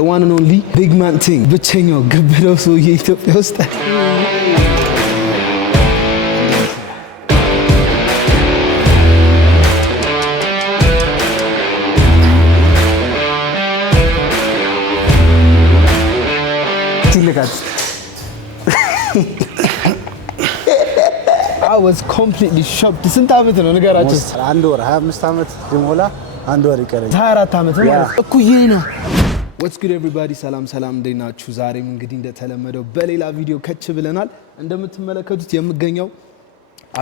the one and only big man thing ብቸኛው ግብለው ሰው የኢትዮጵያ ውስጥ I was completely shocked. ስንት አመት ነው ንገራችሁ? አንድ ወር 25 አመት ዲሞላ አንድ ወር ይቀረኝ 24 አመት ነው ማለት እኩዬ ነው። What's good everybody? ሰላም እንዴት ናችሁ? ዛሬም እንግዲህ እንደተለመደው በሌላ ቪዲዮ ከች ብለናል። እንደምትመለከቱት የምገኘው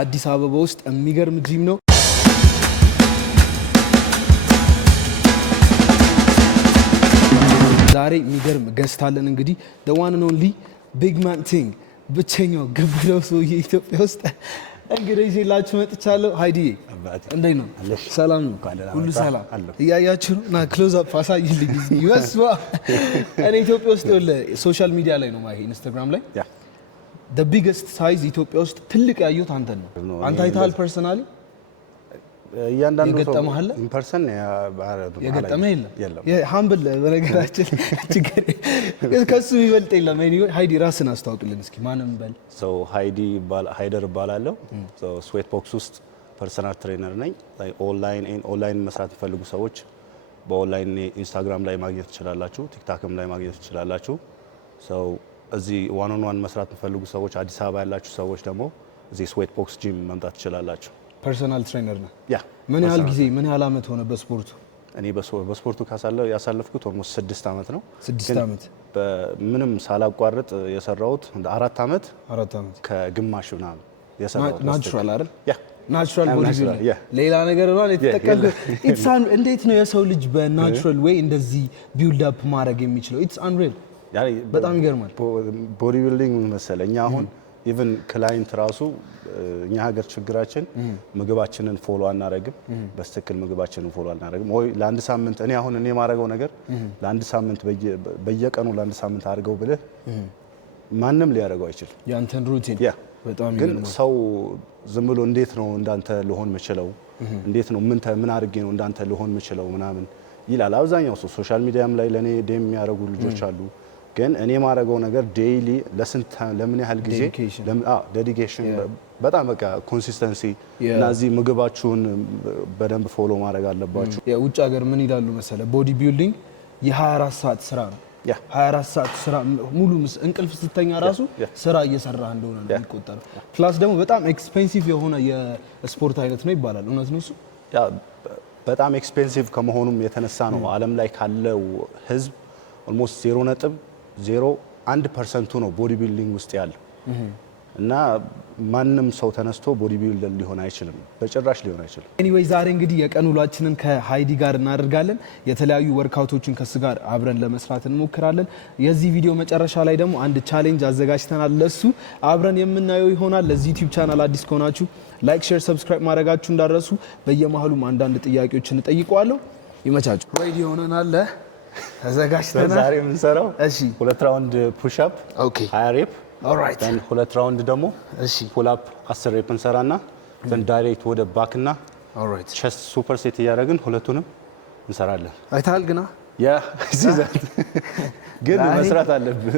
አዲስ አበባ ውስጥ የሚገርም ጂም ነው። ዛሬ የሚገርም ገስት አለን። እንግዲህ the one and only big man thing ብቸኛው ግብለው ሰው የኢትዮጵያ ውስጥ እንግዲህ ይዤላችሁ መጥቻለሁ። ሃይዲዬ እንዴት ነው? ሰላም ነው? ሁሉ ሰላም እያያችሁ ነው? ና ክሎዝ አፕ አሳይልኝ። ይወስዋ እኔ ኢትዮጵያ ውስጥ ሶሻል ሚዲያ ላይ ነው ማይ ኢንስታግራም ላይ the biggest size ኢትዮጵያ ውስጥ ትልቅ ያዩት አንተ ነው። አንተ አይተሃል ፐርሰናሊ? እያንዳንዱ ሰው ኢን ፐርሰን የገጠመ የለም። የሃምብል በነገራችን ችግር ከሱ ይበልጥ የለም። ኤኒዌይ ሃይዲ ራስን አስተዋውቅልን እስኪ። ማንም በል ሰው ሃይደር እባላለሁ። ስዌት ቦክስ ውስጥ ፐርሰናል ትሬነር ነኝ። ኦንላይን መስራት የሚፈልጉ ሰዎች በኦንላይን ኢንስታግራም ላይ ማግኘት ትችላላችሁ፣ ቲክታክም ላይ ማግኘት ትችላላችሁ። ሰው እዚህ ዋን ኦን ዋን መስራት የሚፈልጉ ሰዎች አዲስ አበባ ያላችሁ ሰዎች ደግሞ እዚህ ስዌት ቦክስ ጂም መምጣት ትችላላችሁ። ፐርሰናል ትሬነር ነው። ምን ያህል ጊዜ ምን ያህል አመት ሆነ በስፖርቱ? እኔ በስፖርቱ ያሳለፍኩት ኦልሞስት 6 አመት ነው። 6 አመት ምንም ሳላቋርጥ የሰራሁት እንደ 4 አመት ከግማሽ ምናምን የሰራሁት ናቹራል አይደል? ናቹራል ቦዲ ቢልዲንግ ሌላ ነገር ነው የተጠቀምኩት። ኢትስ እንዴት ነው የሰው ልጅ በናቹራል ዌይ እንደዚህ ቢልድ አፕ ማድረግ የሚችለው? ኢትስ አንሪል። በጣም ይገርማል። ቦዲ ቢልዲንግ መሰለኝ አሁን ኢቭን ክላይንት ራሱ እኛ ሀገር ችግራችን ምግባችንን ፎሎ አናረግም። በትክክል ምግባችንን ፎሎ አናረግም ወይ ለአንድ ሳምንት እኔ የማረገው ነገር ለአንድ ሳምንት በየቀኑ ለአንድ ሳምንት አድርገው ብለህ ማንም ሊያደርገው አይችልም ያንተን ሩቲን። በጣም ግን ሰው ዝም ብሎ እንዴት ነው እንዳንተ ልሆን የምችለው እንዴት ነው ምን አድርጌ ነው እንዳንተ ልሆን የምችለው ምናምን ይላል አብዛኛው ሰው። ሶሻል ሚዲያም ላይ ለኔ ዴም የሚያደርጉ ልጆች አሉ። ግን እኔ ማረገው ነገር ዴይሊ ለምን ያህል ጊዜ ዴዲኬሽን በጣም በቃ ኮንሲስተንሲ እና እዚህ ምግባችሁን በደንብ ፎሎ ማድረግ አለባችሁ። የውጭ ሀገር ምን ይላሉ መሰለ ቦዲ ቢልዲንግ የ24 ሰዓት ስራ ነው። 24 ሰዓት ስራ ሙሉ እንቅልፍ ስተኛ ራሱ ስራ እየሰራ እንደሆነ ነው የሚቆጠረው። ፕላስ ደግሞ በጣም ኤክስፔንሲቭ የሆነ የስፖርት አይነት ነው ይባላል። እውነት ነው እሱ? በጣም ኤክስፔንሲቭ ከመሆኑም የተነሳ ነው ዓለም ላይ ካለው ህዝብ ኦልሞስት 0.01% ነው ቦዲ ቢልዲንግ ውስጥ ያለው እና ማንም ሰው ተነስቶ ቦዲ ቢልደር ሊሆን አይችልም፣ በጭራሽ ሊሆን አይችልም። ኤኒዌይ ዛሬ እንግዲህ የቀን ውሏችንን ከሃይዲ ጋር እናደርጋለን። የተለያዩ ወርክአውቶችን ከሱ ጋር አብረን ለመስራት እንሞክራለን። የዚህ ቪዲዮ መጨረሻ ላይ ደግሞ አንድ ቻሌንጅ አዘጋጅተናል። ለሱ አብረን የምናየው ይሆናል። ለዚህ ዩቲዩብ ቻናል አዲስ ከሆናችሁ ላይክ፣ ሼር፣ ሰብስክራይብ ማድረጋችሁ እንዳትረሱ። በየመሃሉም አንዳንድ ጥያቄዎችን እንጠይቀዋለሁ። ይመቻችሁ። ሬዲ ሆነናል። ተዘጋጅተናል። ዛሬ የምንሰራው 2 ራውንድ ፑሽ አፕ 20 ሬፕ ኦልራይት፣ ዘን 2 ራውንድ ደግሞ ፑል አፕ 10 ሬፕ እንሰራና ዘን ዳይሬክት ወደ ባክ እና ኦልራይት ቸስት ሱፐር ሴት እያደረግን ሁለቱንም እንሰራለን። አይታል ግና ግን መስራት አለብህ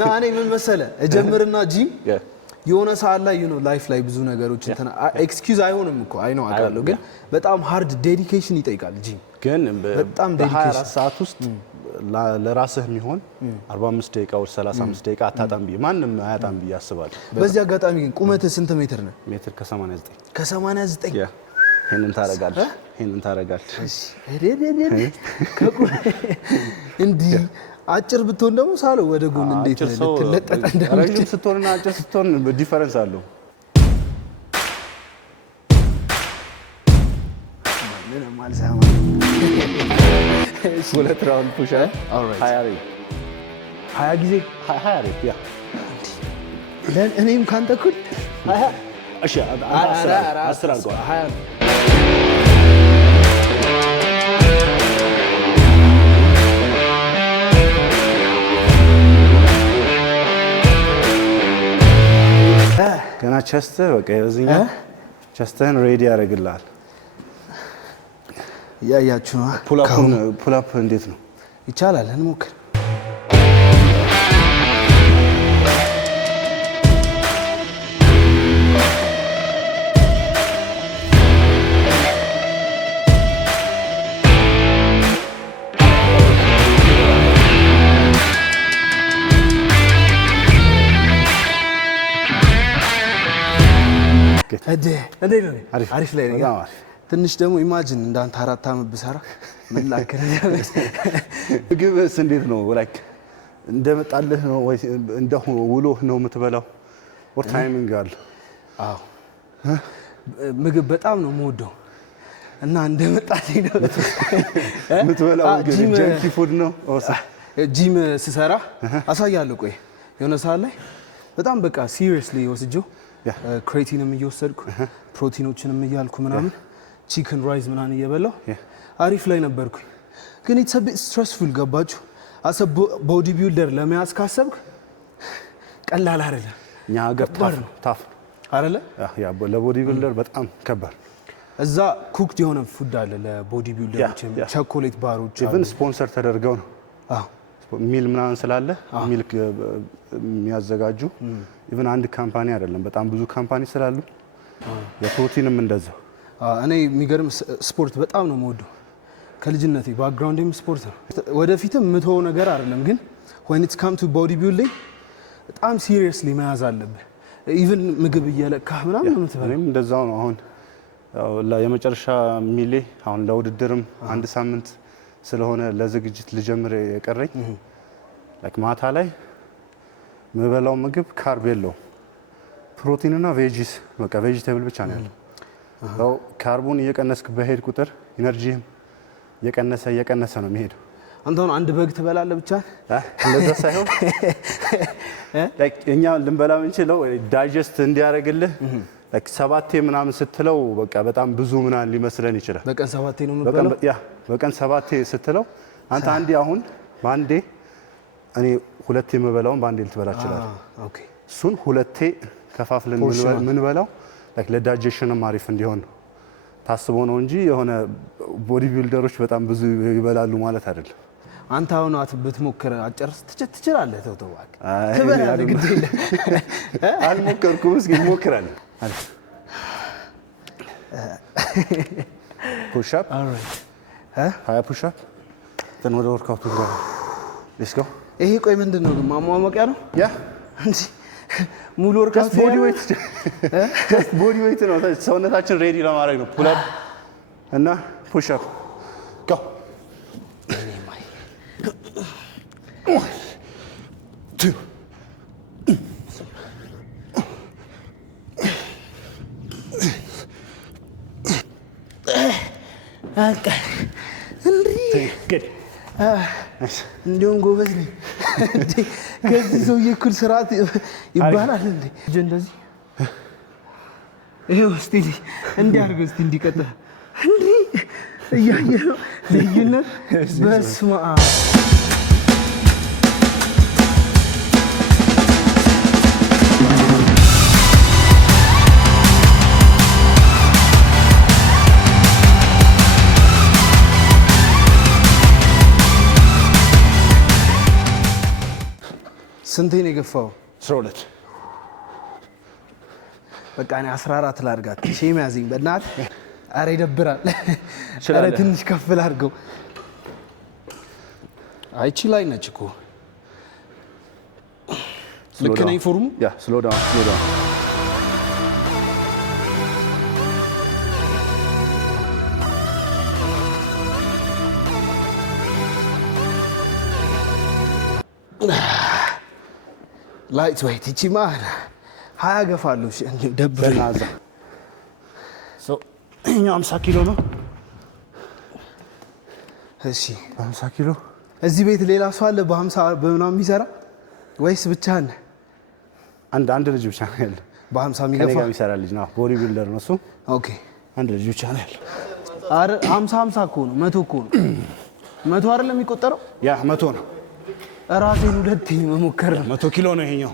ና እኔ ምን መሰለ እጀምርና ጂም የሆነ ሰዓት ላይ ላይፍ ላይ ብዙ ነገሮች እንትና ኤክስኪውዝ አይሆንም እኮ አይ ነው አውቃለሁ። ግን በጣም ሃርድ ዴዲኬሽን ይጠይቃል ጂም። ግን በጣም ዴዲኬሽን 24 ሰዓት ውስጥ ለራስህ የሚሆን 45 ደቂቃ ወይ 35 ደቂቃ አታጣም ብዬ ማንም አያጣም ብዬ አስባለሁ። በዚህ አጋጣሚ ግን ቁመትህ ስንት ሜትር ነው? ሜትር ከ89 ከ89 ይሄንን ታረጋለህ። እንዲህ አጭር ብትሆን ደግሞ ሳለው ወደ ጎን እንዴት ልትለጠጥ እንደምትችል ረጅም ስትሆንና አጭር ስትሆን ዲፈረንስ አለው። ምንም አልሰማም። 2 ራውንድ ፑሽ አፕ 20 ጊዜ 20 ሬፕ እኔም ካንተ እኩል 20 እሺ 10 አድርገዋል 20 ገና ቸስት በቃ የዚህኛው ቸስትህን ሬዲ ያደርግልሃል። ያያችሁ ነው። ፑል አፕ እንዴት ነው? ይቻላል፣ እንሞክር። አሪፍ ላይ ነው። ትንሽ ደግሞ ኢማጂን እንዳንተ 4 ዓመት ብሰራ ምን ላከረ ምግብስ እንዴት ነው? ላይክ እንደመጣልህ ነው ወይ እንደው ውሎህ ነው የምትበላው? ኦር ታይሚንግ አለ? አዎ ምግብ በጣም ነው የምወደው እና እንደመጣልኝ ነው የምትበላው። ግን ጀንኪ ፉድ ነው። ጂም ስሰራ አሳያለሁ። ቆይ የሆነ ሰዓት ላይ በጣም በቃ ሲሪየስሊ ወስጄው ክሬቲንም እየወሰድኩ ፕሮቲኖችንም እያልኩ ምናምን ቺክን ራይዝ ምናምን እየበላሁ አሪፍ ላይ ነበርኩኝ። ግን ኢትስ አ ቢት ስትረስፉል ገባችሁ? አሰ ቦዲ ቢልደር ለመያዝ ካሰብክ ቀላል አይደለም። እኛ ሀገር ታፍ አይደለ? ያ ለቦዲ ቢልደር በጣም ከባድ። እዛ ኩክድ የሆነ ፉድ አለ ለቦዲ ቢልደሮች፣ ቸኮሌት ባሮች ኢቭን ስፖንሰር ተደርገው ነው ሚል ምናምን ስላለ ሚልክ የሚያዘጋጁ ኢቭን አንድ ካምፓኒ አይደለም፣ በጣም ብዙ ካምፓኒ ስላሉ የፕሮቲንም እንደዛው። እኔ የሚገርም ስፖርት በጣም ነው የምወደው ከልጅነቴ። ባክግራውንድም ስፖርት ነው። ወደፊትም የምተወው ነገር አይደለም፣ ግን when it come to body building በጣም ሲሪየስሊ መያዝ አለብህ። ኢቭን ምግብ እየለካህ ምናምን ነው የምትበላው። እኔም እንደዛው ነው። አሁን የመጨረሻ ሚሌ አሁን ለውድድርም አንድ ሳምንት ስለሆነ ለዝግጅት ልጀምር የቀረኝ ላይክ ማታ ላይ የምበላው ምግብ ካርብ የለውም፣ ፕሮቲን እና ቬጂስ በቃ ቬጂቴብል ብቻ ነው ያለው። ያው ካርቦን እየቀነስክ በሄድ ቁጥር ኢነርጂም እየቀነሰ ነው የሚሄደው። አንተ አሁን አንድ በግ ትበላለህ ብቻ? እንደዛ ሳይሆን ላይክ እኛ ልንበላ የምንችለው ዳይጀስት እንዲያደርግልህ ላይክ 7 ምናምን ስትለው በቃ በጣም ብዙ ምናምን ሊመስለን ይችላል። በቀን 7 ነው የምትበላው? በቀን 7 ስትለው አንተ አንዴ አሁን ባንዴ እኔ 2 የምበላውን ባንዴ ልትበላ ይችላል። ኦኬ እሱን 2 ከፋፍለን ምንበላው ላይክ ለዳይጀሽንም አሪፍ እንዲሆን ታስቦ ነው እንጂ የሆነ ቦዲ ቢልደሮች በጣም ብዙ ይበላሉ ማለት አይደለም። አንተ አሁን ብትሞክር አጨርስ ትችላለህ። ተው እባክህ ትበላለህ፣ ግድ የለም። አልሞከርኩም፣ እስኪ እሞክራለሁ። ፑሽ አፕ ኦልራይት 20 ፑሽ አፕ ተን ወደ ወርክአውት ጋር ሌትስ ጎ። ይሄ ቆይ ምንድን ነው ግን ማሟሟቂያ ነው? ያ እንጂ ሙሉ ወርክአውት ቦዲ ዌይት ነው። ሰውነታችን ሬዲ ለማድረግ ነው። ፑል አፕ እና ፑሽ አፕ ጎ። እንዲሁም ጎበዝ ነኝ። ከዚህ ሰውዬ እኩል ስርዓት ይባላል እንዴ? እንደዚህ ይኸው እስቲ እንዲህ አድርገው እስቲ እንዲቀጥል እንዲህ እያየህ ነው ልዩነት። በስመ አብ ስንቴ ነው የገፋው? 12 በቃ እኔ 14 ላድርጋት። ሼም ያዘኝ በእናትህ። ኧረ ይደብራል። ኧረ ትንሽ ከፍ ላድርገው። አይቺ ላይ ነች እኮ። ልክ ነኝ ፎርሙ? ያ ስሎ ዳውን ላይት ዌይት እቺ ማን 20 ገፋለሁ። እሺ ደብረናዛ እኛ 50 ኪሎ ነው። እሺ 50 ኪሎ። እዚህ ቤት ሌላ ሰው አለ በ50 በምናምን የሚሰራ ወይስ ብቻህን? አንድ ልጅ ብቻ ነው ያለው በ50 የሚገፋ የሚሰራ ልጅ ነው። ቦዲ ቢልደር ነው እሱ። ኦኬ አንድ ልጅ ብቻ ነው ያለው። አረ 50 እኮ ነው፣ 100 እኮ ነው። 100 አይደለም የሚቆጠረው? ያ 100 ነው። ራሴን ሁለቴ መሞከር ነው። 100 ኪሎ ነው ይሄኛው።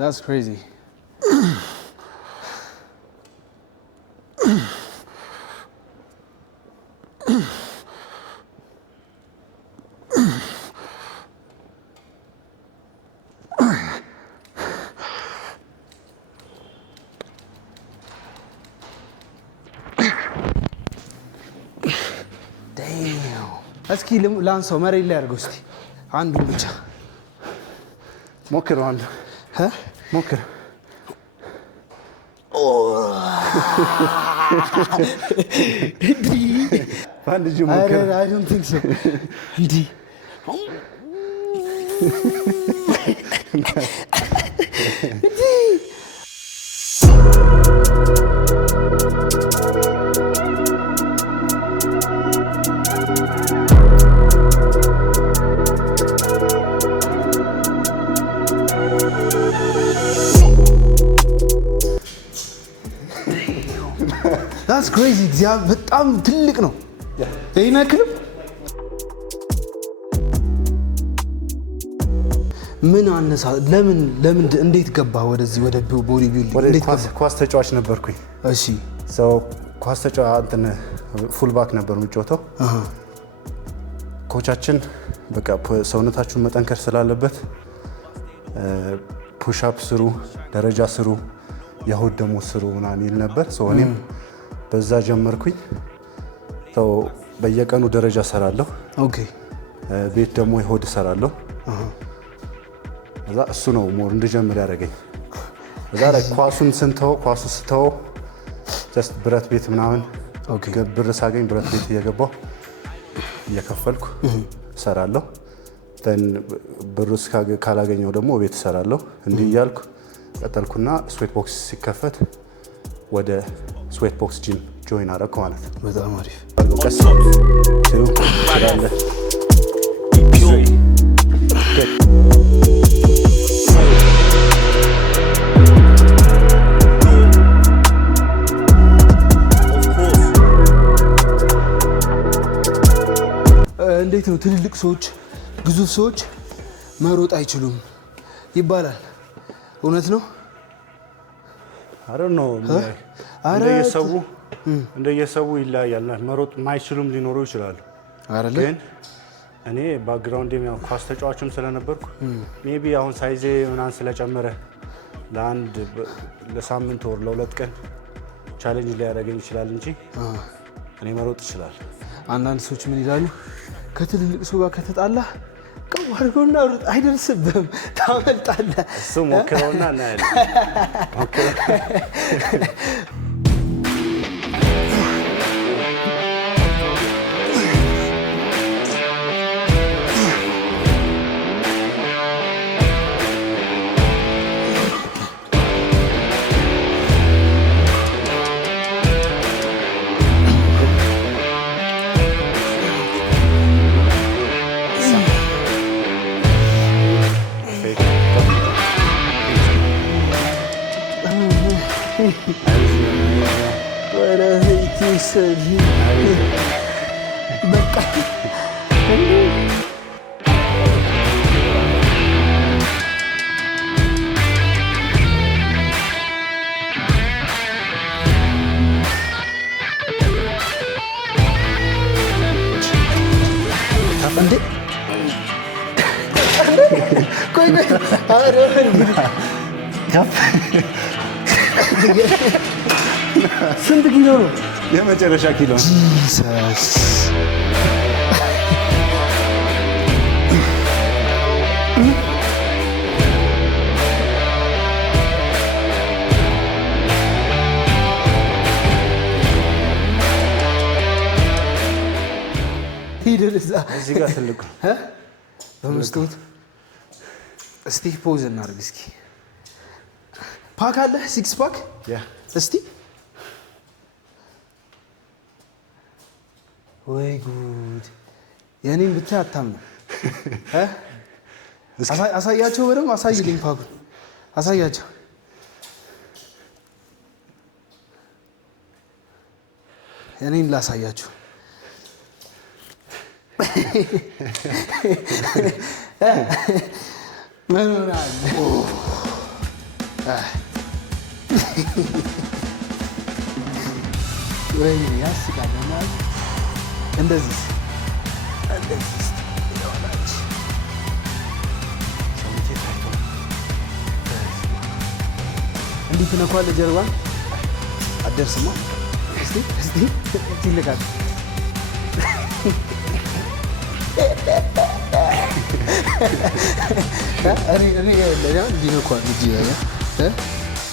That's crazy. እስኪ ላንሳው መሬት ላይ አድርገው እስኪ አንዱን ብቻ ሞክረው። አንዱ ሞክር። አንድ እጅ ሞክር። I don't think so. እንዲህ That's crazy. በጣም ትልቅ ነው። ይሄን ያክልም ምን አነሳ? ለምን እንዴት ገባ ወደዚህ ወደ ቦዲ ቢልዲንግ? እንዴት ኳስ ተጫዋች ነበርኩኝ። እሺ ሰው ኳስ ተጫዋች እንትን ፉል ባክ ነበር የምጫወተው። ኮቻችን በቃ ሰውነታችሁን መጠንከር ስላለበት ፑሽ አፕ ስሩ፣ ደረጃ ስሩ፣ የሆድ ደግሞ ስሩ ምናምን ይል ነበር። ሰው እኔም በዛ ጀመርኩኝ። ሰው በየቀኑ ደረጃ ሰራለሁ። ኦኬ ቤት ደግሞ የሆድ ሰራለሁ። እዛ እሱ ነው ሞር እንድጀምር ያደረገኝ። እዛ ላይ ኳሱን ስተው ጀስት ብረት ቤት ምናምን ብር ሳገኝ ብረት ቤት እየገባሁ እየከፈልኩ ሰራለሁ። ብሩ ካላገኘው ደግሞ ቤት ሰራለሁ። እንዲህ እያልኩ ቀጠልኩና ስዌት ቦክስ ሲከፈት ወደ ስዌት ቦክስ ጂም ጆይን አደረኩ ማለት ነው። በጣም አሪፍ ቀስ እንዴት ነው ትልልቅ ሰዎች ግዙፍ ሰዎች መሮጥ አይችሉም ይባላል? እውነት ነው? አረን ነው እንደየሰው ይለያያል። መሮጥ ማይችሉም ሊኖሩ ይችላሉ። ግን እኔ ባክግራውንድ ያው ኳስ ተጫዋችም ስለነበርኩ ሜቢ አሁን ሳይዜ ምናምን ስለጨመረ ለሳምንት ወር ለሁለት ቀን ቻሌንጅ ሊያደርገኝ ይችላል እንጂ እኔ መሮጥ ይችላል። አንዳንድ ሰዎች ምን ይላሉ? ከትልልቅ ሰው ጋር ከተጣላ ቀዋርጎና አይደርስብህም ታመልጣለህ። እሱ ሞክረውና እናያለን። በቃ እንዴ ቆይ ስንት ኪሎ ነው? የመጨረሻ ኪሎ ጂሰስ ሂደህ እዚህ ጋር ትልቁ በመስታወት እስቲ ፖዝ እናድርግ እስኪ። ፓክ አለ ሲክስ ፓክ እስቲ ወይ ጉድ! የኔን ብቻ አታምነው። አሳያቸው፣ በደምብ አሳይልኝ። ፓኩን አሳያቸው። የኔን ላሳያችሁ። ምን ሆናል? ወይ ያስቃል ማለት እንደዚህ እንዴት ነኳለ ጀርባ አደርስማ እስቲ ትልካት እኔ እንዲህ ነኳ ልጅ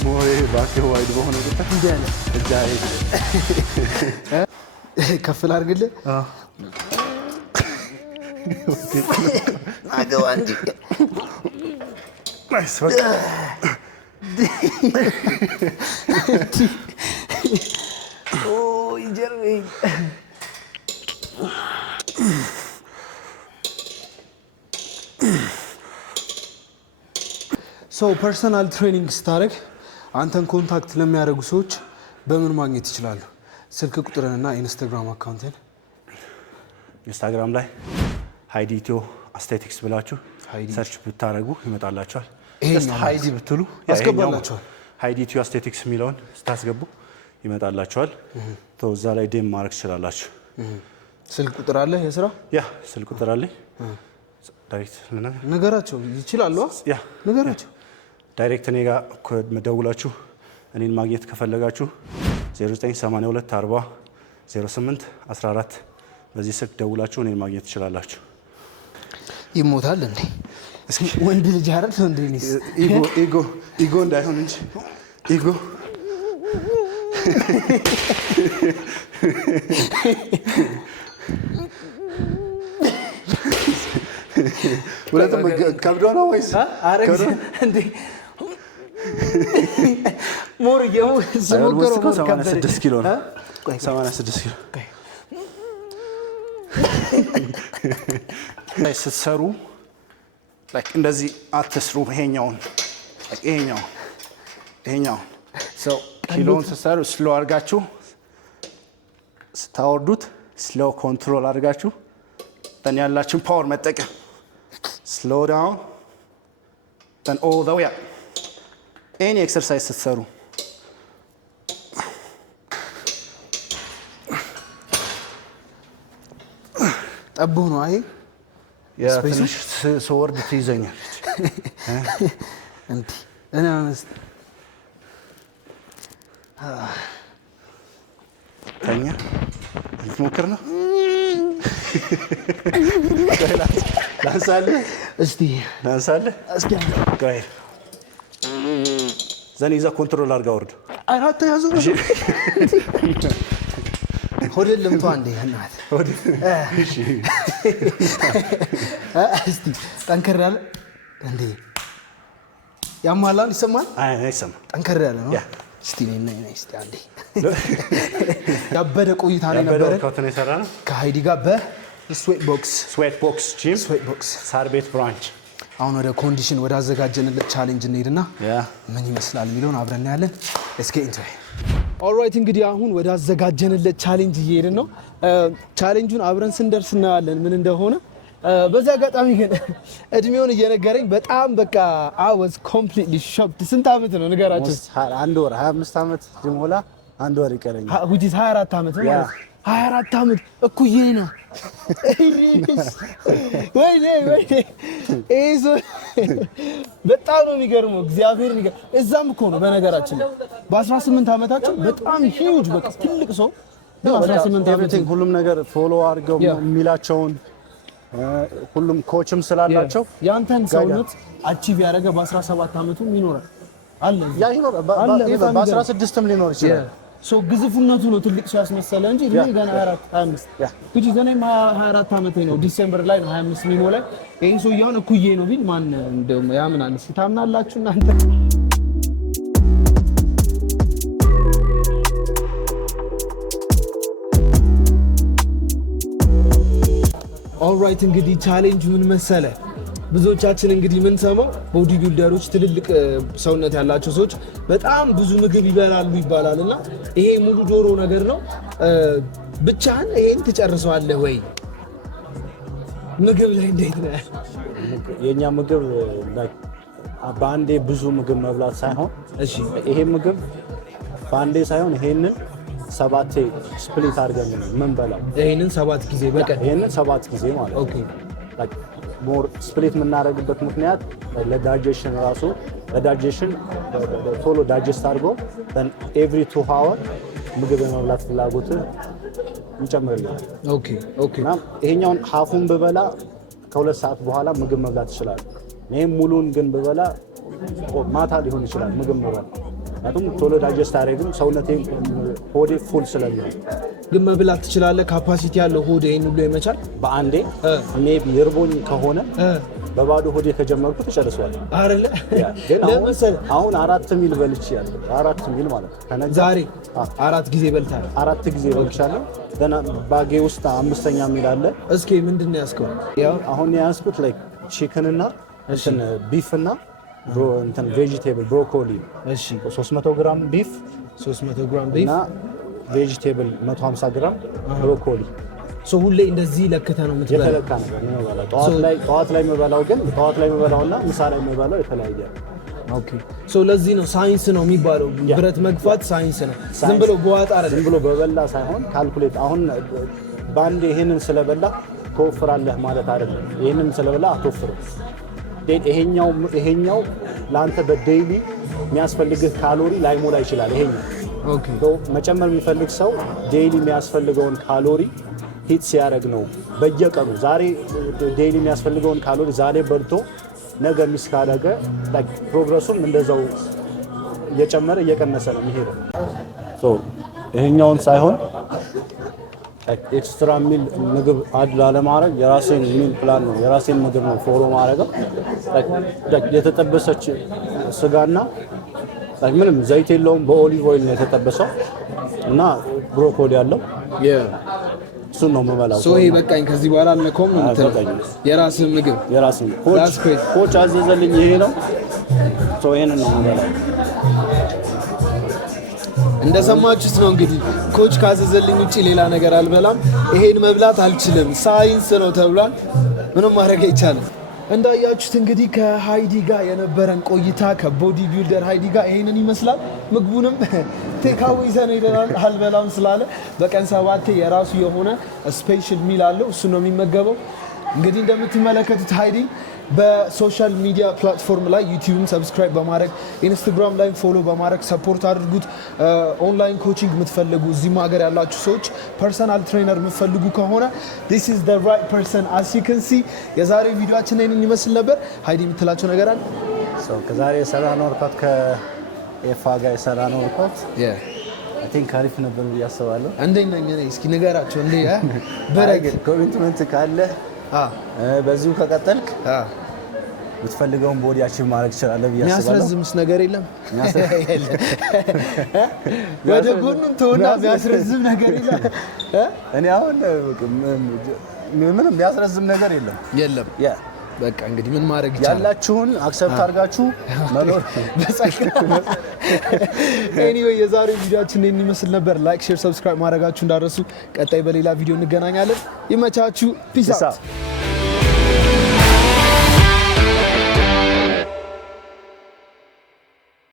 ሞይ ባክ ዋይድ በሆነ ቁጣ እንዴ እጃይ ከፍል አድርግልህ አገባ እንጂ ናይስ በቃ ይጀርቤ ሶ ፐርሰናል ትሬኒንግ ስታደርግ አንተን ኮንታክት ለሚያደርጉ ሰዎች በምን ማግኘት ይችላሉ? ስልክ ቁጥርንና ኢንስታግራም አካውንትን። ኢንስታግራም ላይ ሃይዲ ኢትዮ አስቴቲክስ ብላችሁ ሰርች ብታደርጉ ይመጣላችኋል። ጀስት ሃይዲ ብትሉ ያስገባላችኋል። ሃይዲ ኢትዮ አስቴቲክስ የሚለውን ስታስገቡ ይመጣላችኋል። እዛ ላይ ዴም ማድረግ ትችላላችሁ። ስልክ ቁጥር አለ የስራ ያ ስልክ ቁጥር አለ። ዳይሬክት ነገራቸው ይችላሉ። ያ ነገራቸው ዳይሬክት እኔ ጋር ደውላችሁ እኔን ማግኘት ከፈለጋችሁ 0982 40 08 14 በዚህ ስልክ ደውላችሁ እኔን ማግኘት ትችላላችሁ። ይሞታል እንዴ? እስኪ ወንድ ልጅ አይደል እንዴ? ኢጎ እንዳይሆን እንጂ ኢጎ ወለተም ከብዶ ነው ወይስ አረግ እንዴ? ሞርየው ሰሞከሮ 86 ኪሎ ነው። 86 ኪሎ ስትሰሩ ላይክ እንደዚህ አትስሩ። ይሄኛውን ኪሎውን ስትሰሩ ስሎ አድርጋችሁ ስታወርዱት ስሎ ኮንትሮል አድርጋችሁ then ያላችሁን ፓወር መጠቀም slow down then all the way up any exercise ስትሰሩ ጠቡ ነው። አይ የትንሽ ስወርድ ትይዘኛለች እንዴ እኔ አንስት ተኛ ልትሞክር ነው። ላንሳለህ እስቲ እስኪ ቆይ ዘን ይዘህ ኮንትሮል አድርጋ ወርድ። አራት ያዙ ሆዴን ልምቷ እንዴ እናት እሺ እስቲ ጠንከር ያለ እንዴ ያማላል ይሰማል? አይሰማም። ጠንከር ያለ ነው። እስቲ ነኝ እስቲ አንዴ ያበደ ቆይታ ላይ ነበር ከሃይዲ ጋር በስዌት ቦክስ ጂም ሳር ቤት ብራንች። አሁን ወደ ኮንዲሽን ወደ አዘጋጀንለት ቻሌንጅ እንሄድና ምን ይመስላል የሚለውን አብረን እናያለን። እስኪ ኢንትሮ ኦልራይት። እንግዲህ አሁን ወደ አዘጋጀንለት ቻሌንጅ እየሄድን ነው። ቻሌንጁን አብረን ስንደርስ እናያለን ምን እንደሆነ። በዛ አጋጣሚ ግን እድሜውን እየነገረኝ በጣም በቃ I was completely shocked። ስንት ዓመት ነው ንገራችሁ? አንድ ወር 25 ዓመት ጅሞላ አንድ ወር ይቀረኛል። ሁጂ 24 ዓመት ነው ማለት 24 ዓመት እኩዬ ነው። ወይኔ እሱ በጣም ነው የሚገርመው። እግዚአብሔር ይገርም። እዛም እኮ ነው በነገራችን በ18 ዓመታቸው በጣም ሂውጅ በቃ ትልቅ ሰው በ18 ዓመት ሁሉም ነገር ፎሎ አድርገው የሚላቸውን ሁሉም ኮችም ስላላቸው ያንተን ሰውነት አቺቭ ያደረገ በ17 ዓመቱም ይኖራል አለ ያ ይኖራል። በ16ም ሊኖር ይችላል። ሶ ግዝፉነቱ ነው ትልቅ ሰው ያስመሰለ እንጂ እኔ ገና 24 25 እንጂ ገና 24 ዓመቴ ነው። ዲሴምበር ላይ ነው 25 የሚሞላኝ። ይሄን ሰው ያውን እኩዬ ነው ቢል ማን እንደውም ያምናል? ታምናላችሁ እናንተ? ኦልራይት እንግዲህ ቻሌንጅ ምን መሰለ? ብዙዎቻችን እንግዲህ ምን ሰማው ቦዲ ቢልደሮች ትልልቅ ሰውነት ያላቸው ሰዎች በጣም ብዙ ምግብ ይበላሉ ይባላልና ይሄ ሙሉ ዶሮ ነገር ነው። ብቻህን ይሄን ትጨርሰዋለህ ወይ? ምግብ ላይ እንዴት ነው? የኛ ምግብ ላይ በአንዴ ብዙ ምግብ መብላት ሳይሆን እሺ ይሄ ምግብ በአንዴ ሳይሆን ይሄንን 7 ስፕሊት አድርገን ምን በላው ይሄንን 7 ጊዜ በቀን ይሄንን 7 ጊዜ ማለት ኦኬ ሞር ስፕሊት የምናደርግበት ምክንያት ለዳይጀሽን ራሱ ለዳይጀሽን ቶሎ ዳይጀስት አድርጎ ኤቭሪ 2 አወር ምግብ የመብላት ፍላጎት ይጨምርልናል። ኦኬ ኦኬ እና ይሄኛውን ሃፉን ብበላ ከ2 ሰዓት በኋላ ምግብ መብላት ይችላል። ይሄን ሙሉን ግን ብበላ ማታ ሊሆን ይችላል ምግብ መብላት አቱም ቶሎ ዳይጀስት አደረግም ሰውነቴ ሆዴ ፉል ስለሚሆን ግን መብላት ትችላለህ። ካፓሲቲ ያለው ሆዴ ይሄን ሁሉ ይመቻል በአንዴ ሜቢ ይርቦኝ ከሆነ በባዶ ሆዴ ከጀመርኩ ተጨርሷል አይደለ? ግን አሁን 4 ሚል በልቻለሁ 4 ሚል ማለት ነው። ዛሬ 4 ጊዜ በልታል 4 ጊዜ በልቻለሁ። ገና ባጌ ውስጥ 5ኛ ሚል አለ። እስኪ ምንድነው ያስከው? ያው አሁን ያስኩት ላይክ ቺክን እና እንትን ቢፍ እና እንትን ቬጂቴብል ብሮኮሊ እሺ 300 ግራም ቢፍ 300 ግራም ቢፍ እና ቬጂቴብል 150 ግራም ብሮኮሊ ሶ ሁሌ እንደዚህ ለከተ ነው የምትበላው? የተለካ ነገር ነው የምበላው። ጠዋት ላይ የምበላው ግን ጠዋት ላይ የምበላውና ምሳ ላይ የምበላው የተለያየ። ኦኬ ሶ ለዚህ ነው ሳይንስ ነው የሚባለው። ብረት መግፋት ሳይንስ ነው። ዝም ብሎ በዋጣ አይደለም። ዝም ብሎ በበላ ሳይሆን ካልኩሌት። አሁን ባንዴ ይሄንን ስለበላ ትወፍራለህ ማለት አይደለም። ይሄንን ስለበላ አትወፍርም። ይሄኛው ለአንተ በዴይሊ የሚያስፈልግህ ካሎሪ ላይሞላ ይችላል። ይሄኛው ኦኬ መጨመር የሚፈልግ ሰው ዴይሊ የሚያስፈልገውን ካሎሪ ሂት ሲያደርግ ነው በየቀኑ። ዛሬ ዴይሊ የሚያስፈልገውን ካሎሪ ዛሬ በልቶ ነገ ሚስ ካደረገ ፕሮግረሱም እንደዛው እየጨመረ እየቀነሰ ነው የሚሄደው። ይሄኛውን ሳይሆን ኤክስትራ ሚል ምግብ አድ ላለማድረግ የራሴን ሚል ፕላን ነው የራሴን ምግብ ነው ፎሎ ማድረገው። የተጠበሰች ስጋና ምንም ዘይት የለውም በኦሊቭ ኦይል ነው የተጠበሰው እና ብሮኮሊ ያለው እሱን ነው የምበላው። ሶ ይሄ በቃኝ ከዚህ በኋላ አልነካውም ነው የምትለው? የራስህ ምግብ የራስህ ኮች አዘዘልኝ ይሄ ነው። ሶ ይሄንን ነው የምበላው። እንደሰማችሁት ነው እንግዲህ ኮች ካዘዘልኝ ውጪ ሌላ ነገር አልበላም፣ ይሄን መብላት አልችልም፣ ሳይንስ ነው ተብሏል። ምንም ማድረግ አይቻልም። እንዳያችሁት እንግዲህ ከሃይዲ ጋር የነበረን ቆይታ ከቦዲ ቢልደር ሃይዲ ጋር ይሄንን ይመስላል። ምግቡንም ቴካዊ ይዘን ሄደናል አልበላም ስላለ በቀን 7 የራሱ የሆነ ስፔሻል ሚል አለው። እሱ ነው የሚመገበው። እንግዲህ እንደምትመለከቱት ሃይዲ በሶሻል ሚዲያ ፕላትፎርም ላይ ዩቲዩብን ሰብስክራይብ በማድረግ ኢንስታግራም ላይ ፎሎ በማድረግ ሰፖርት አድርጉት። ኦንላይን ኮቺንግ የምትፈልጉ እዚህም ሀገር ያላችሁ ሰዎች ፐርሰናል ትሬነር የምትፈልጉ ከሆነ this is the right person as you can see። የዛሬ ቪዲዮአችን ይህንን ይመስል ነበር። ሃይዲ የምትላቸው ነገር አለ? ከዛሬ የሰራነው ወርካውት ከኤፋ ጋር የሰራነው ወርካውት አይ ቲንክ አሪፍ ነበር ብዬ አስባለሁ። እንዴት ነኝ እኔ? እስኪ ንገራቸው እንዴ በረገድ ኮሚትመንት ካለ በዚሁ ከቀጠልክ የምትፈልገውን ቦዲ አቺቭ ማድረግ ትችላለህ ብዬ አስባለሁ። የሚያስረዝምስ ነገር የለም? ወደ ጎኑም ተውና የሚያስረዝም ነገር የለም። እኔ አሁን ምንም የሚያስረዝም ነገር የለም። በቃ እንግዲህ ምን ማድረግ ይቻላል? ያላችሁን አክሰፕት አድርጋችሁ መኖር በጸጋ። ኤኒዌይ የዛሬ ቪዲዮአችን ይህን ይመስል ነበር። ላይክ፣ ሼር፣ ሰብስክራይብ ማድረጋችሁ እንዳትረሱ። ቀጣይ በሌላ ቪዲዮ እንገናኛለን። ይመቻችሁ። ፒስ አውት።